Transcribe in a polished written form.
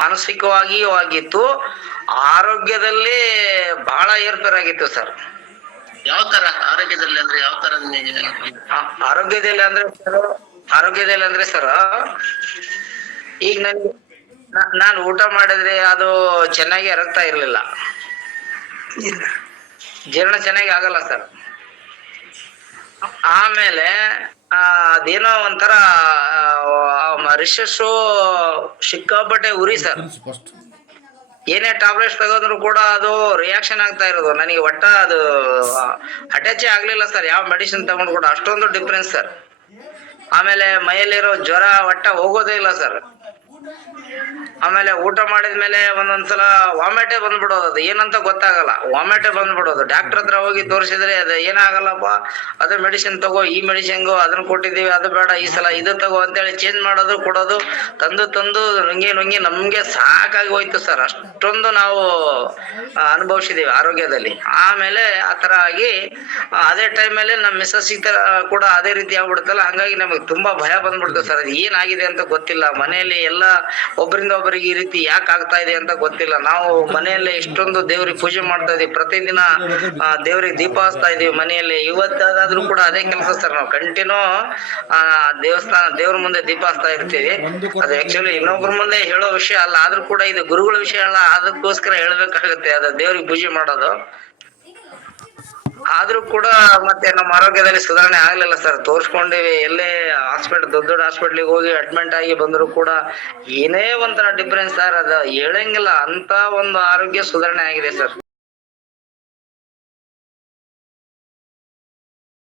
ಮಾನಸಿಕವಾಗಿಯೂ ಆಗಿತ್ತು, ಆರೋಗ್ಯದಲ್ಲಿ ಬಹಳ ಏರ್ಪೇರಾಗಿತ್ತು ಸರ್. ಯಾವ ತರ ಆರೋಗ್ಯದಲ್ಲಿ ಅಂದ್ರೆ ಯಾವ ತರ ಆರೋಗ್ಯದಲ್ಲಿ ಅಂದ್ರೆ ಸರ್, ಆರೋಗ್ಯದಲ್ಲಿ ಅಂದ್ರೆ ಸರ್, ಈಗ ನನ್ಗೆ ನಾನು ಊಟ ಮಾಡಿದ್ರೆ ಅದು ಚೆನ್ನಾಗಿ ಅರಗ್ತಾ ಇರ್ಲಿಲ್ಲ, ಜೀರ್ಣ ಚೆನ್ನಾಗಿ ಆಗಲ್ಲ ಸರ್. ಆಮೇಲೆ ಅದೇನೋ ಒಂಥರ ರಿಸಸ್ಸು ಸಿಕ್ಕಾಪಟ್ಟೆ ಉರಿ ಸರ್. ಏನೇ ಟ್ಯಾಬ್ಲೆಟ್ಸ್ ತಗೋದ್ರು ಕೂಡ ಅದು ರಿಯಾಕ್ಷನ್ ಆಗ್ತಾ ಇರೋದು ನನಗೆ. ಒಟ್ಟ ಅದು ಅಟ್ಯಾಚೇ ಆಗ್ಲಿಲ್ಲ ಸರ್, ಯಾವ ಮೆಡಿಸಿನ್ ತಗೊಂಡು ಕೂಡ. ಅಷ್ಟೊಂದು ಡಿಫ್ರೆನ್ಸ್ ಸರ್. ಆಮೇಲೆ ಮೈಯಲ್ಲಿರೋ ಜ್ವರ ಒಟ್ಟ ಹೋಗೋದೇ ಇಲ್ಲ ಸರ್. ಆಮೇಲೆ ಊಟ ಮಾಡಿದ್ಮೇಲೆ ಒಂದೊಂದ್ಸಲ ವಾಮಿಟೇ ಬಂದ್ಬಿಡೋದು, ಅದು ಏನಂತ ಗೊತ್ತಾಗಲ್ಲ, ವಾಮಿಟೇ ಬಂದ್ಬಿಡೋದು. ಡಾಕ್ಟರ್ ಹತ್ರ ಹೋಗಿ ತೋರಿಸಿದ್ರೆ ಅದು ಏನಾಗಲ್ಲಪ್ಪ, ಅದು ಮೆಡಿಸಿನ್ ತಗೋ, ಈ ಮೆಡಿಸಿನ್ಗು ಅದನ್ನ ಕೊಟ್ಟಿದ್ದೀವಿ, ಅದು ಬೇಡ, ಈ ಸಲ ಇದು ತಗೋ ಅಂತೇಳಿ ಚೇಂಜ್ ಮಾಡೋದು, ಕೊಡೋದು, ತಂದು ತಂದು ನುಂಗಿ ನಮ್ಗೆ ಸಾಕಾಗಿ ಹೋಯ್ತು ಸರ್. ಅಷ್ಟೊಂದು ನಾವು ಅನುಭವಿಸಿದೀವಿ ಆರೋಗ್ಯದಲ್ಲಿ. ಆಮೇಲೆ ಆ ತರ ಆಗಿ ಅದೇ ಟೈಮಲ್ಲಿ ನಮ್ಮ ಮಿಸ್ಸಸ್ ಕೂಡ ಅದೇ ರೀತಿ ಆಗ್ಬಿಡುತ್ತಲ್ಲ, ಹಂಗಾಗಿ ನಮಗೆ ತುಂಬಾ ಭಯ ಬಂದ್ಬಿಡ್ತು ಸರ್. ಅದು ಏನಾಗಿದೆ ಅಂತ ಗೊತ್ತಿಲ್ಲ. ಮನೆಯಲ್ಲಿ ಎಲ್ಲ ಒಬ್ಬರಿಂದ ಒಬ್ಬರಿಗೆ ಈ ರೀತಿ ಯಾಕೆ ಆಗ್ತಾ ಇದೆ ಅಂತ ಗೊತ್ತಿಲ್ಲ. ನಾವು ಮನೆಯಲ್ಲಿ ಇಷ್ಟೊಂದು ದೇವ್ರಿಗೆ ಪೂಜೆ ಮಾಡ್ತಾ ಇದೀವಿ, ಪ್ರತಿದಿನ ದೇವ್ರಿಗೆ ದೀಪ ಹಚ್ತಾ ಇದೀವಿ ಮನೆಯಲ್ಲಿ. ಇವತ್ತಾದ್ರೂ ಕೂಡ ಅದೇ ಕೆಲಸ ಸರ್. ನಾವು ಕಂಟಿನ್ಯೂ ದೇವ್ರ ಮುಂದೆ ದೀಪ ಹಚ್ತಾ ಇರ್ತೀವಿ. ಅದು ಆಕ್ಚುಲಿ ಇನ್ನೊಬ್ರ ಮುಂದೆ ಹೇಳೋ ವಿಷಯ ಅಲ್ಲ, ಆದ್ರೂ ಕೂಡ ಇದು ಗುರುಗಳ ವಿಷಯ ಅಲ್ಲ, ಅದಕ್ಕೋಸ್ಕರ ಹೇಳ್ಬೇಕಾಗುತ್ತೆ. ಅದು ದೇವ್ರಿಗೆ ಪೂಜೆ ಮಾಡೋದು. ಆದ್ರೂ ಕೂಡ ಮತ್ತೆ ನಮ್ಮ ಆರೋಗ್ಯದಲ್ಲಿ ಸುಧಾರಣೆ ಆಗ್ಲಿಲ್ಲ ಸರ್. ತೋರ್ಸ್ಕೊಂಡಿವಿ, ಎಲ್ಲೇ ದೊಡ್ಡ ಹಾಸ್ಪಿಟ್ಲಿಗೆ ಹೋಗಿ ಅಡ್ಮಿಟ್ ಆಗಿ ಬಂದ್ರು ಕೂಡ ಏನೇ ಒಂಥರ ಡಿಫ್ರೆನ್ಸ್ ಸರ್. ಅದು ಹೇಳಂಗಿಲ್ಲ, ಅಂತ ಒಂದು ಆರೋಗ್ಯ ಸುಧಾರಣೆ ಆಗಿದೆ ಸರ್.